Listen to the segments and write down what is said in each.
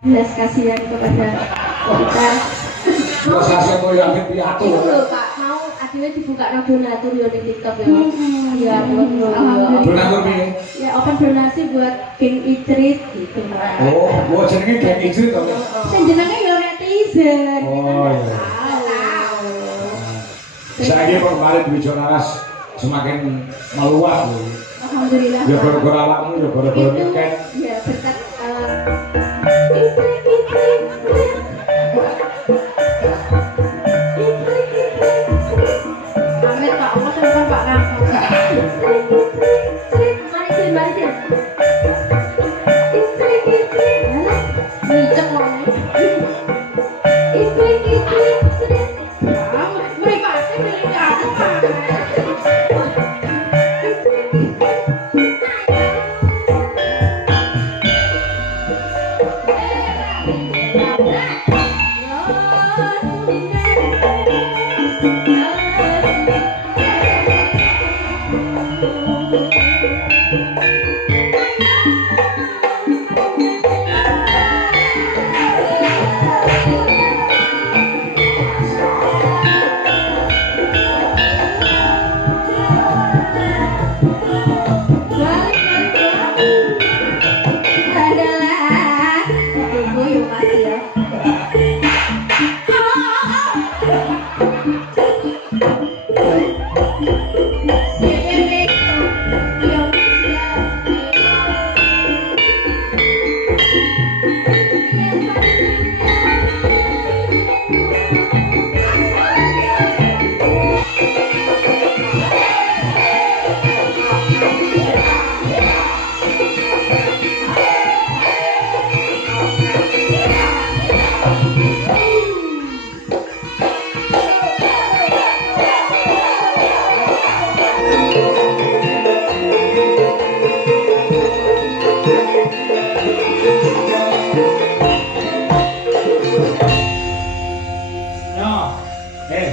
belas kasihan kepada dokter. Proses mau yang piatu. Itu lho Pak, mau akhirnya dibuka donatur ya di TikTok ya. Iya, Donatur piye? Ya open donasi buat King Idrit gitu. Oh, gua jenenge Geng Idrit to. Sing jenenge ya netizen. Oh iya. Saya kemarin di Jonaras semakin meluas loh. Alhamdulillah. Ya gara-gara awakmu ya gara-gara tiket. Ya berkat Amin Pak, Allah senang Pak Kang. Mari. Ngicek loh nih. Meripatnya pilih ke atas Pak. Adalah tunggu yuk kasih ya.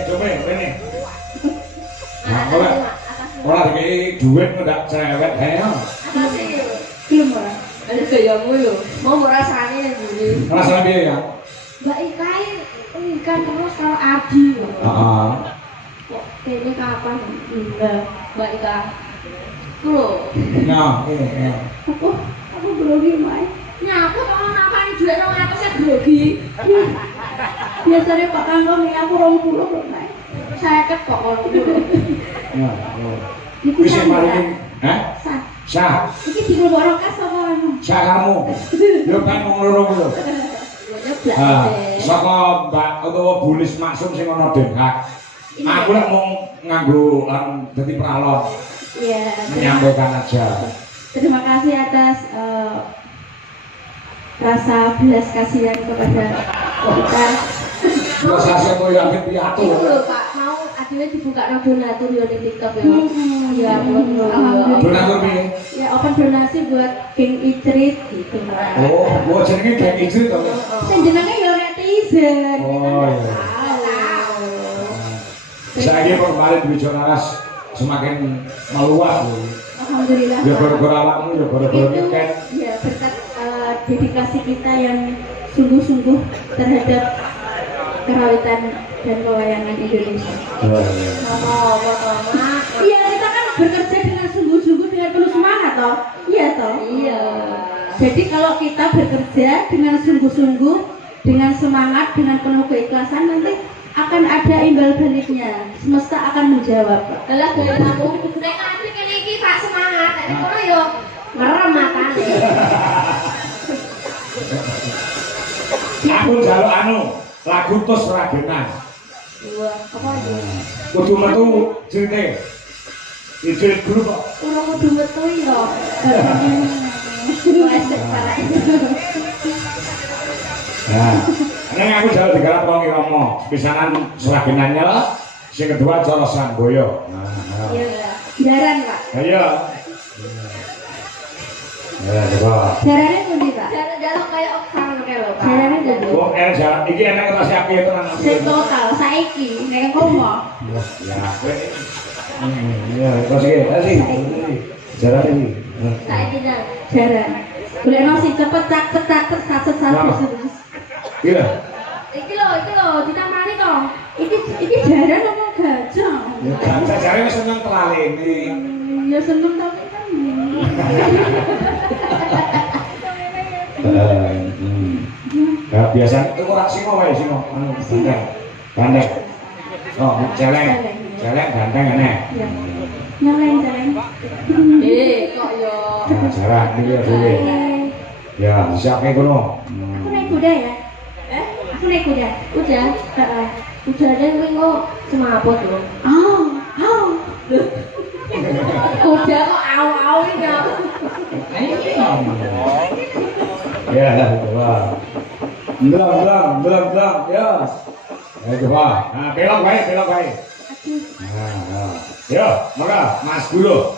Coba ini. Ora iki duit ndak cerewet ae. Belum ora. Ada gayamu lho. Mau rasane ngene. Rasane piye ya? Mbak Ikai kan terus kalau Adi lho. Heeh. Kok ini kapan? Enggak, Mbak Ika. Lho. Nah, iya. Aku grogi Mai. Nyapu kok napani duit 200 grogi. Biasanya Pak Kangkong ini aku 20 kok Mai. Saya kok 20. Nah, Iku bisa sah, mari. Mbak. Hah? Sah. Sah. Iki digolong kas apa anu? Sah kamu. Yo kan wong loro lho. Nyeblak. Ah, saka Mbak utawa Bulis Maksum sing ana Den Haag. Aku lek mau nganggo dadi pralon. Iya. Menyampaikan aja. Terima kasih atas rasa belas kasihan kepada dokter. Proses mau yang piatu. Itu lho Pak, mau akhirnya dibuka donatur ya di TikTok ya. Iya, Donatur piye? Ya open donasi buat King Idrit gitu. Oh, gua jenenge Geng Idrit to. Sing jenenge ya netizen. Oh iya. Saya kemarin di Jonaras semakin meluas loh. Alhamdulillah. Ya gara-gara awakmu ya gara-gara Itu tiket. ya berkat dedikasi kita yang sungguh-sungguh terhadap kerawitan dan pewayangan Indonesia. Oh iya. Iya, kita kan bekerja dengan sungguh-sungguh dengan penuh semangat toh. Iya toh? Iya. Jadi kalau kita bekerja dengan sungguh-sungguh, dengan semangat, dengan penuh keikhlasan, nanti akan ada imbal baliknya. Semesta akan menjawab. Lah gaya aku nek nanti kene iki tak semangat, nek kono yo merem matane. Aku njaluk anu, lagu tos ragenan. Wah, apa itu? Kudu metu cerite. Ijil guru kok. Ora kudu metu yo. Wesek parah. Nah, ini aku jauh digarap wong Irama. Pisanan seragenannya, sing kedua Coro Samboyo. Nah. Iya, jaran Pak. Ayo. Ya, coba. Jarannya pundi Pak? Jaran kayak oksan kayak lho Pak. Jarannya pundi? Wong jalan iki enak ngerasa api tenan. Sing total saiki nek komo. Ya, ya, terus iki, jalan iki. Saiki jaran. Golekno sing cepet caket saset. Iya. Iki lho ditamani to. Iki jaran apa gajah? Ya gajah jare wis seneng telalene. Ya seneng tapi kan. Ya biasa itu kurang singo wae singo. Gandeng. Oh, celeng gandeng aneh. Nyeleng. Kok yo. Nah, jarak iki ya dhewe. Ya, siapke kono. Aku naik kuda ya? Aku naik kuda. Udah? Heeh. Udah deh kuwi kok semaput lho. Kuda kok au iki ya. Ya, coba. Belum, ya. Ayo coba. Nah, belok baik. Nah. Yo, maka Mas Guru.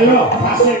Ayo, asik,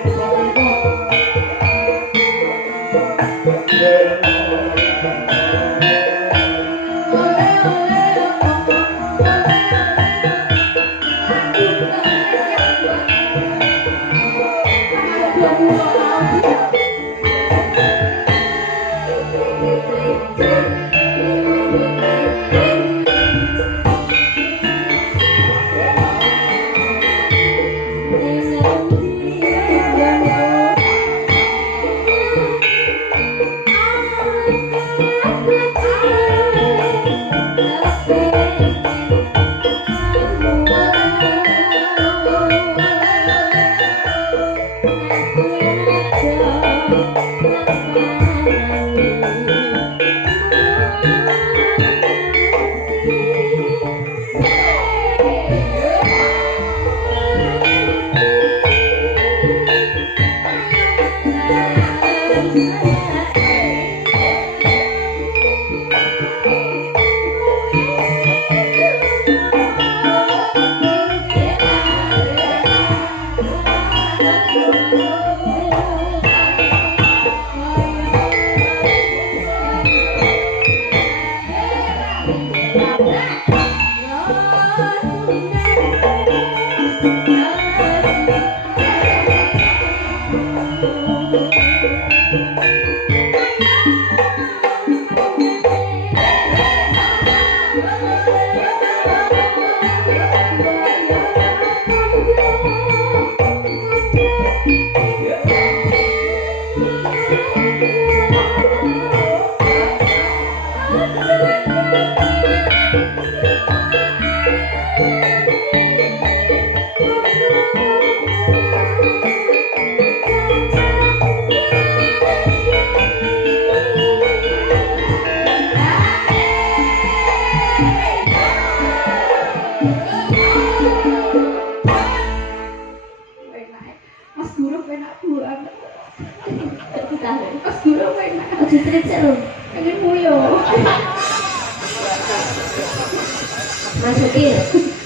Masukin.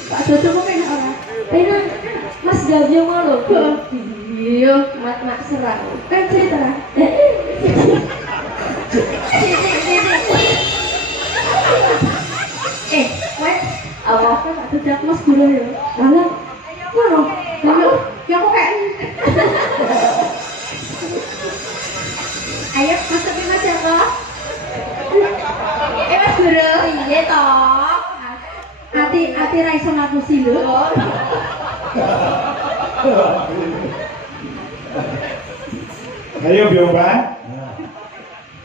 Pak Dodo kok penak ora? Penak. Mas Gavio ngono. Iya, mak serang. Kan cerita. Wes, apa Pak Dodo Mas Guru ya? Lah, ngono. Ayo, ya kok kayak ayo masukin Mas Joko. Mas Guru, iya toh. Ati ra iso ngapusi lho. Ayo Biomban.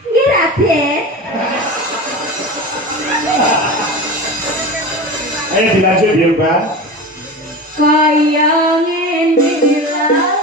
Nggih, Raden. Ayo dilanjut ya, Bang. Kaya ngene lah.